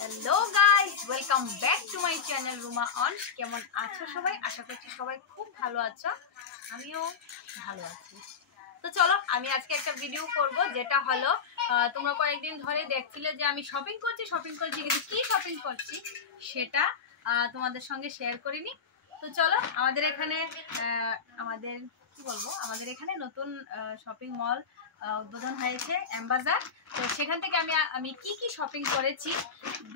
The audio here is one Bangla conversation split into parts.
Hello guys, welcome back to my channel Ruma on. কেমন আছো সবাই? আশা করছি সবাই খুব ভালো আছো, আমিও ভালো আছি। তো চলো, আমি আজকে একটা ভিডিও করব, যেটা হলো তোমরা কয়েকদিন ধরে দেখছিলে যে আমি শপিং করছি কিন্তু কি শপিং করছি সেটা তোমাদের সঙ্গে শেয়ার করিনি। তো চলো, আমাদের এখানে আমাদের এখানে নতুন শপিং মল উদ্বোধন হয়েছে, এমবাজার। তো সেখান থেকে আমি কি শপিং করেছি,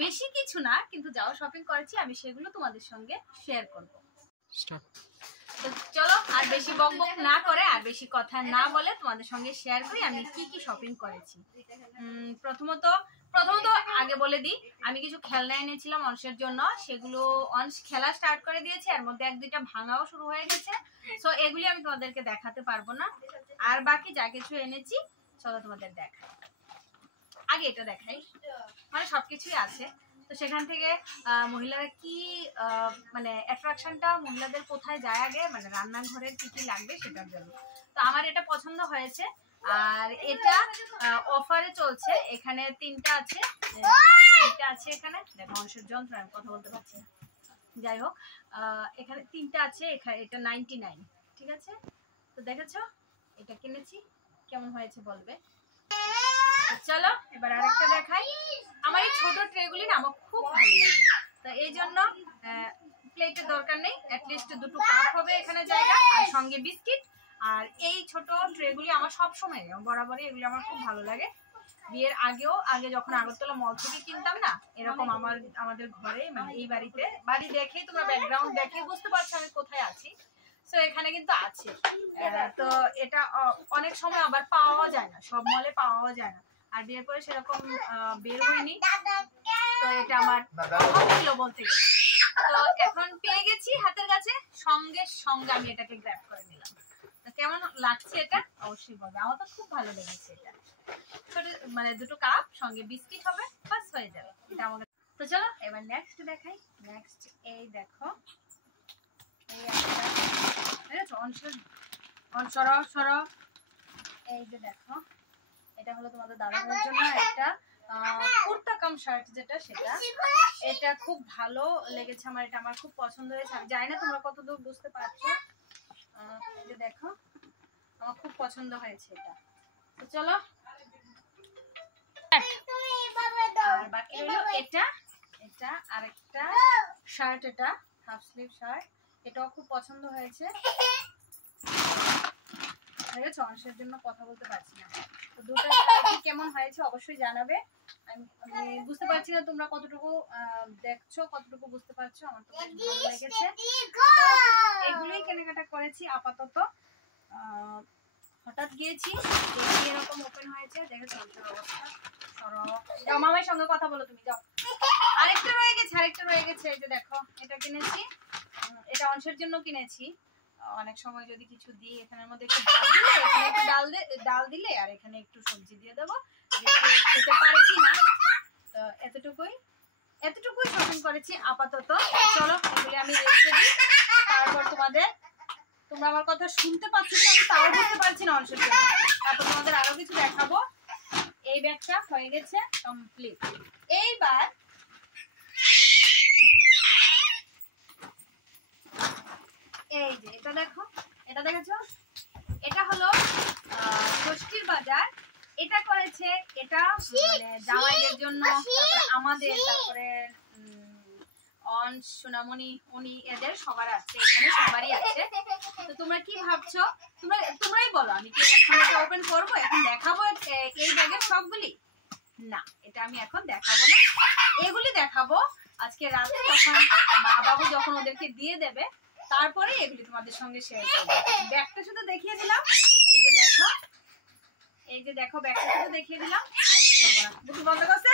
বেশি কিছু না কিন্তু যাও শপিং করেছি আমি সেগুলো তোমাদের সঙ্গে শেয়ার করব। তো চলো, আর বেশি বকবক না করে আর বেশি কথা না বলে তোমাদের সঙ্গে শেয়ার করি আমি কি শপিং করেছি। প্রথমত আগে বলে দিই, আমি কিছু খেলনা এনেছিলাম অংশের জন্য, সেগুলো অংশ খেলা স্টার্ট করে দিয়েছে, এর মধ্যে এক দুইটা ভাঙাও শুরু হয়ে গেছে। সো এগুলি আমি তোমাদেরকে দেখাতে পারবো না, আর বাকি যা কিছু এনেছি চলো তোমাদের দেখাই। আগে এটা দেখাই, মানে সবকিছুই আছে। তো সেখান থেকে মহিলারা কি মানে অ্যাট্রাকশনটা মহিলাদের কোথায় যায় আগে, মানে রান্নাঘরের কি লাগবে সেটার জন্য। তো আমার এটা পছন্দ হয়েছে, আর এটা অফারে চলছে। এখানে তিনটা আছে এখানে দেখো, অংশের যন্ত্র আমি কথা বলতে পারছি না, যাই হোক এখানে তিনটা আছে। এটা 99, ঠিক আছে? তো দেখেছো, এটা কিনেছি, কেমন হয়েছে বলবে। চলো এবার আরেকটা দেখাই। আমার এই ছোট ট্রেগুলি না আমার খুব ভালো লাগে, তো এই জন্য প্লেটের দরকার নেই, অ্যাটলিস্ট দুটো কাপ হবে এখানে জায়গা, আর সঙ্গে বিস্কিট। আর এই ছোট ট্রেগুলি আমার সবসময় বরাবরই এগুলি আমার খুব ভালো লাগে। বিয়ের আগে যখন আগরতলা মল থেকে কিনতাম না, এরকম আমাদের ঘরে, মানে এই বাড়ি দেখেই তোমরা ব্যাকগ্রাউন্ড দেখে বুঝতে পারছো আমি কোথায় আছি। তো এখানে কিন্তু আছে। তো এটা অনেক সময় আবার পাওয়া যায় না, সব মলে পাওয়া যায় না, আর বিয়ের পরে সেরকম বের হয়নি। তো এটা আমার ছিল বলতে গেলে, তো এখন পেয়ে গেছি হাতের কাছে, সঙ্গে আমি এটাকে গ্র্যাব করে নিলাম। তো কেমন লাগছে এটা অবশ্যই বলবে, আমার তো খুব ভালো লেগেছে। এটা ছোট, মানে দুটো কাপ সঙ্গে বিস্কিট হবে, বাস হয়ে যাবে এটা আমাকে। তো চলো এবার নেক্সট দেখাই। নেক্সট এই দেখো, এই এই যে দেখো, এটা হলো তোমাদের দাদাভাইয়ের জন্য একটা কুর্তা কাম শার্ট, যেটা সেটা এটা খুব ভালো লেগেছে আমার, এটা আমার খুব পছন্দ হয়েছে। আমি জানি না তোমরা কতদূর বুঝতে পারছো, এই যে দেখো আমার খুব পছন্দ হয়েছে এটা। তো চলো, আর বাকি হলো এটা আরেকটা শার্ট, এটা হাফ স্লিভ শার্ট, এটাও খুব পছন্দ হয়েছে। অংশের জন্য কথা বলতে পারছি না, তো দুটো কেমন হয়েছে অবশ্যই জানাবে। আমি বুঝতে পারছি না তোমরা কতটুকু দেখছো, কতটুকু বুঝতে পারছো। আমার তো বেশ ভালো লেগেছে, এগুলোই কেনাকাটা করেছি আপাতত। হঠাৎ গিয়েছি, এরকম ওপেন হয়েছে, দেখেছো অংশের অবস্থা। যাও মামার সঙ্গে কথা বলো, তুমি যাও। আরেকটা রয়ে গেছে, এই যে দেখো এটা কিনেছি, এটা অংশের জন্য কিনেছি। অনেক সময় যদি কিছু দিই, এখানের মধ্যে একটু ডাল দিলে আর এখানে একটু সবজি দিয়ে দেবো, খেতে পারে কিনা। তো এতটুকুই শপিং করেছি আপাতত। চলো এগুলি আমি রেখে দিই, তারপর তোমরা আমার কথা শুনতে পাচ্ছ না, আমি তাও বুঝতে পারছি না অংশের জন্য। তারপর তোমাদের আরো কিছু দেখাবো। এই ব্যাগটা হয়ে গেছে কমপ্লিট। এইবার এই যে এটা দেখো, এটা দেখেছো, এটা হলো ষষ্ঠীর বাজার। এটা করেছে, এটা মানে জামাইদের জন্য, আমাদের, তারপরে সোনামণি, উনি, এদের সবার আছে, এখানে সবারই আছে। তো তোমরা কি ভাবছো, তোমরাই বলো, আমি কি এখন এটা ওপেন করবো, এখন দেখাবো এই ব্যাগের সবগুলি? না, এটা আমি এখন দেখাবো না, এগুলি দেখাবো আজকে রাতে, যখন মা বাবু যখন ওদেরকে দিয়ে দেবে, তারপরে এগুলি তোমাদের সঙ্গে শেয়ার করবো। ব্যাগটা শুধু দেখিয়ে দিলাম, এই যে দেখো ব্যাগটা শুধু দেখিয়ে দিলাম। বন্ধ করছে।